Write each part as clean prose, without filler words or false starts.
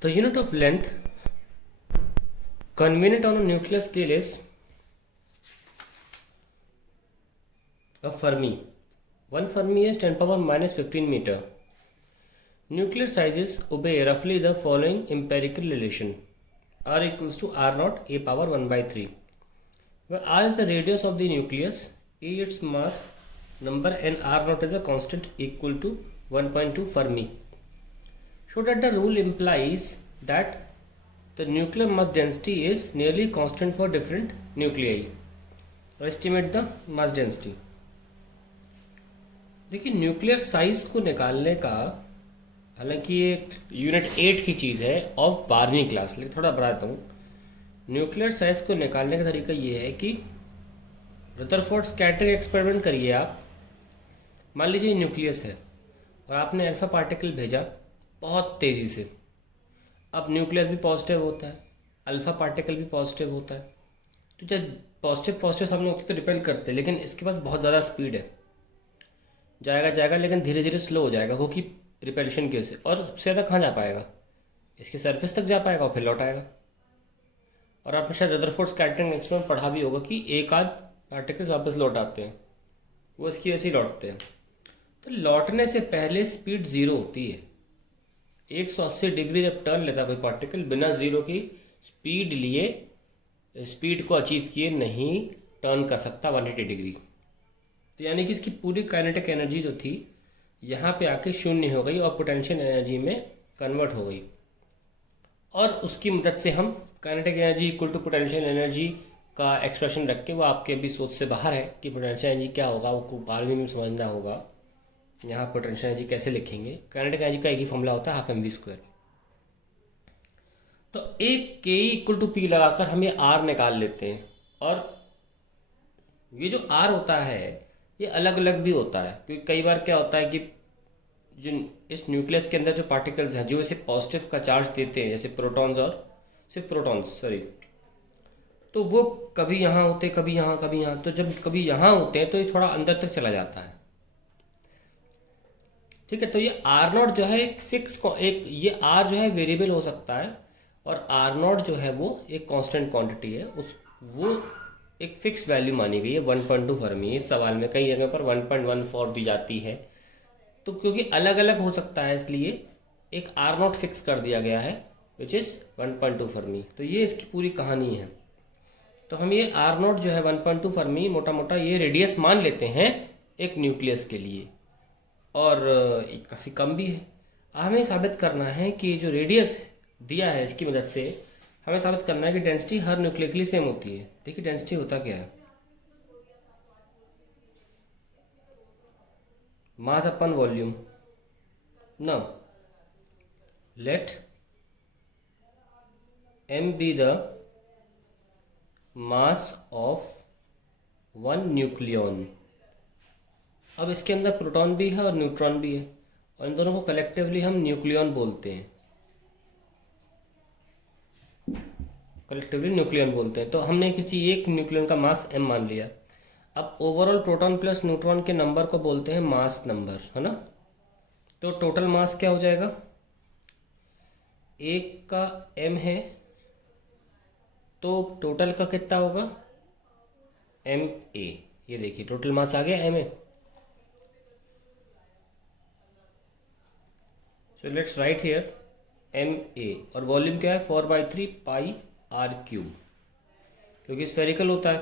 The unit of length convenient on a nuclear scale is a Fermi. One Fermi is 10 power minus 15 meter. Nuclear sizes obey roughly the following empirical relation: R equals to R naught a power 1 by 3, where R is the radius of the nucleus, A its mass number, and R naught is a constant equal to 1.2 Fermi. So that the rule implies that the nuclear mass density is nearly constant for different nuclei. Estimate the mass density. देखिए nuclear size को निकालने का, हालांकि ये unit 8 की चीज़ है of 12वीं class, लेकिन थोड़ा बताता हूँ। न्यूक्लियर साइज को निकालने का तरीका ये है कि रदरफोर्ड स्कैटरिंग एक्सपेरिमेंट करिए आप। मान लीजिए न्यूक्लियस है और आपने अल्फा पार्टिकल भेजा बहुत तेज़ी से। अब न्यूक्लियस भी पॉजिटिव होता है, अल्फा पार्टिकल भी पॉजिटिव होता है, तो जब पॉजिटिव पॉजिटिव सामने होते तो डिपेंड करते हैं, लेकिन इसके पास बहुत ज़्यादा स्पीड है, जाएगा लेकिन धीरे धीरे स्लो हो जाएगा क्योंकि रिपेल्शन की वजह से। और सबसे ज़्यादा कहाँ जा पाएगा? इसके सरफेस तक जा पाएगा और फिर लौट आएगा। और आपने शायद रदरफोर्ड स्कैटरिंग एक्सपेरिमेंट पढ़ा भी होगा कि एक आध पार्टिकल्स वापस लौट आते हैं, वो इसकी वजह से लौटते हैं। तो लौटने से पहले स्पीड ज़ीरो होती है। 180 डिग्री जब टर्न लेता है कोई पार्टिकल, बिना ज़ीरो की स्पीड लिए स्पीड को अचीव किए नहीं टर्न कर सकता 180 डिग्री। तो यानी कि इसकी पूरी काइनेटिक एनर्जी जो थी यहाँ पे आके शून्य हो गई और पोटेंशियल एनर्जी में कन्वर्ट हो गई। और उसकी मदद से हम kinetic energy equal to potential energy का एक्सप्रेशन रख के, वो आपके अभी सोच से बाहर है कि पोटेंशियल एनर्जी क्या होगा, वो 12वीं में समझना होगा। यहाँ पोटेंशियल एनर्जी कैसे लिखेंगे? काइनेटिक एनर्जी का एक ही फॉर्मूला होता है, 12mv²। तो एक के इक्वल टू पी लगाकर हम ये आर निकाल लेते हैं। और ये जो आर होता है ये अलग अलग भी होता है, क्योंकि कई बार क्या होता है कि जो इस न्यूक्लियस के अंदर जो पार्टिकल्स हैं जो इसे पॉजिटिव का चार्ज देते हैं, जैसे प्रोटॉन्स और सिर्फ प्रोटॉन्स तो वो कभी यहाँ होते कभी यहाँ। तो जब कभी यहाँ होते हैं तो ये थोड़ा अंदर तक चला जाता है। ठीक है, तो ये आर नॉट जो है एक फिक्स, एक ये आर जो है वेरिएबल हो सकता है, और आर नॉट जो है वो एक कांस्टेंट क्वांटिटी है। वो एक फिक्स वैल्यू मानी गई है 1.2 फर्मी। इस सवाल में कई जगह पर 1.14 दी जाती है, तो क्योंकि अलग अलग हो सकता है इसलिए एक आर नॉट फिक्स कर दिया गया है विच इज़ 1.2 फर्मी। तो ये इसकी पूरी कहानी है। तो हम ये आर नॉट जो है 1.2 फर्मी मोटा मोटा ये रेडियस मान लेते हैं एक न्यूक्लियस के लिए, और काफ़ी कम भी है। हमें साबित करना है कि जो रेडियस दिया है इसकी मदद से हमें साबित करना है कि डेंसिटी हर न्यूक्लियर के लिए सेम होती है। देखिए डेंसिटी होता क्या है, mass upon volume. Now let m be the mass of one nucleon. अब इसके अंदर प्रोटॉन भी है और न्यूट्रॉन भी है, और इन दोनों को कलेक्टिवली हम न्यूक्लियन बोलते हैं, तो हमने किसी एक न्यूक्लियन का मास m मान लिया। अब ओवरऑल प्रोटॉन प्लस न्यूट्रॉन के नंबर को बोलते हैं मास नंबर, है ना। तो टोटल मास क्या हो जाएगा? एक का m है तो टोटल का कितना होगा? ma। ये देखिए टोटल मास आ गया ma। So let's write here ma, और वॉल्यूम क्या है? 4/3 पाई आर क्यूब, क्योंकि स्फेरिकल होता है।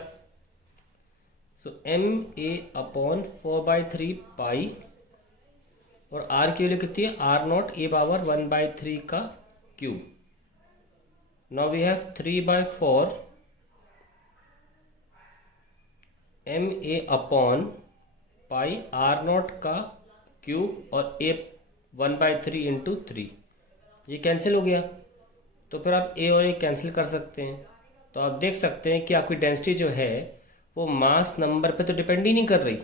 सो ma अपॉन 4/3 पाई, और आर की वैल्यू कितनी है? आर नॉट ए पावर 1/3 का cube. Now we have 3/4 ma upon pi r naught का क्यूब, और a 1/3 इंटू 3। ये कैंसिल हो गया, तो फिर आप a और a कैंसिल कर सकते हैं। तो आप देख सकते हैं कि आपकी डेंसिटी जो है वो मास नंबर पे तो डिपेंड ही नहीं कर रही,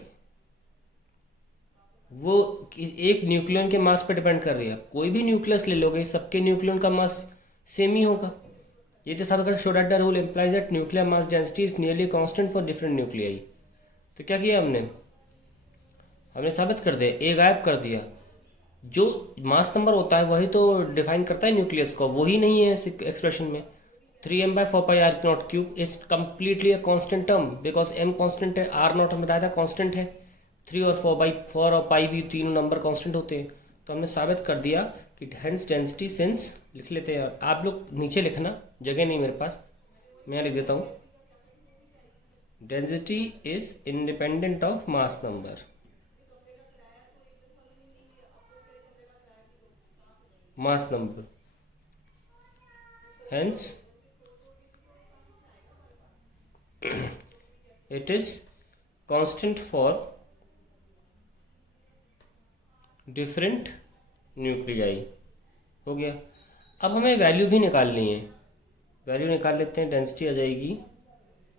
वो एक न्यूक्लियन के मास पे डिपेंड कर रही है। कोई भी न्यूक्लियस ले लोगे, सबके न्यूक्लियन का मास सेम ही होगा। ये जो साबित show that the rule implies that nuclear mass density is nearly constant for different nuclei. तो क्या किया हमने साबित कर दिया, ए गायब कर दिया, जो मास नंबर होता है वही तो डिफाइन करता है न्यूक्लियस को, वही नहीं है इस एक्सप्रेशन में। 3m/4πr0³ is completely a constant term because m constant है, r0 हमें बताया था कांस्टेंट है, 3 और 4/4 और पाई भी तीनों नंबर कांस्टेंट होते हैं। तो हमने साबित कर दिया कि हेंस डेंसिटी सिंस, लिख लेते हैं, आप लोग नीचे लिखना, जगह नहीं मेरे पास, मैं लिख देता हूँ। Density is independent of mass number, mass number, hence it is constant for different nuclei। हो गया। अब हमें वैल्यू भी निकालनी है, वैल्यू निकाल लेते हैं। डेंसिटी आ जाएगी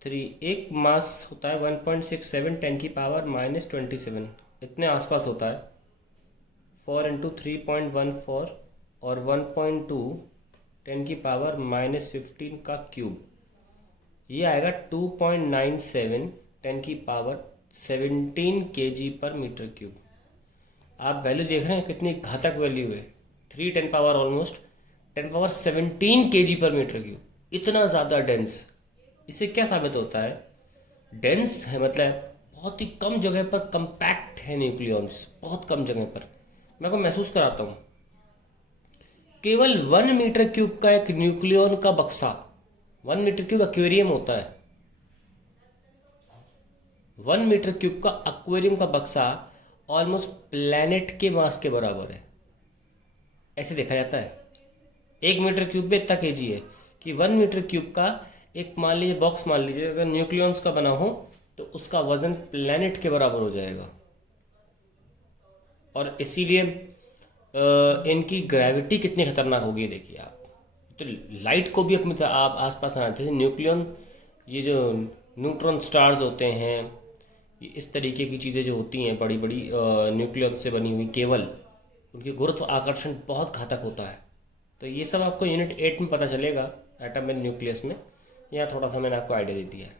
3, एक मास होता है 1.67 10⁻⁻27, इतने आसपास होता है। 4 × 3.14 और 1.2 10⁻⁻15 का क्यूब, ये आएगा 2.97 10⁻17 kg/m³। आप वैल्यू देख रहे हैं कितनी घातक वैल्यू है, 3 10 पावर ऑलमोस्ट 10⁻17 kg/m³, इतना ज़्यादा डेंस। इससे क्या साबित होता है? डेंस है मतलब बहुत ही कम जगह पर कंपैक्ट है न्यूक्लियॉन्स, बहुत कम जगह पर। मैं को महसूस कराता हूँ, केवल 1 मीटर क्यूब का एक न्यूक्लियॉन का बक्सा, 1 मीटर क्यूब एक्वेरियम होता है, 1 मीटर क्यूब का एक्वेरियम का बक्सा ऑलमोस्ट प्लैनेट के मास के बराबर है, ऐसे देखा जाता है। 1 मीटर क्यूब में इतना केजी है कि 1 मीटर क्यूब का एक, मान लीजिए बॉक्स, मान लीजिए अगर न्यूक्लियॉन्स का बना हो तो उसका वजन प्लैनेट के बराबर हो जाएगा। और इसीलिए इनकी ग्रेविटी कितनी खतरनाक होगी देखिए आप। तो लाइट को भी अपने आप आसपास आना चाहिए। न्यूक्लियन, ये जो न्यूट्रॉन स्टार्स होते हैं, ये इस तरीके की चीज़ें जो होती हैं बड़ी बड़ी न्यूक्लियन से बनी हुई केवल, उनकी गुरुत्व आकर्षण बहुत घातक होता है। तो ये सब आपको यूनिट 8 में पता चलेगा, एटम एंड न्यूक्लियस में। यहाँ थोड़ा सा मैंने आपको आइडिया दे दिया है।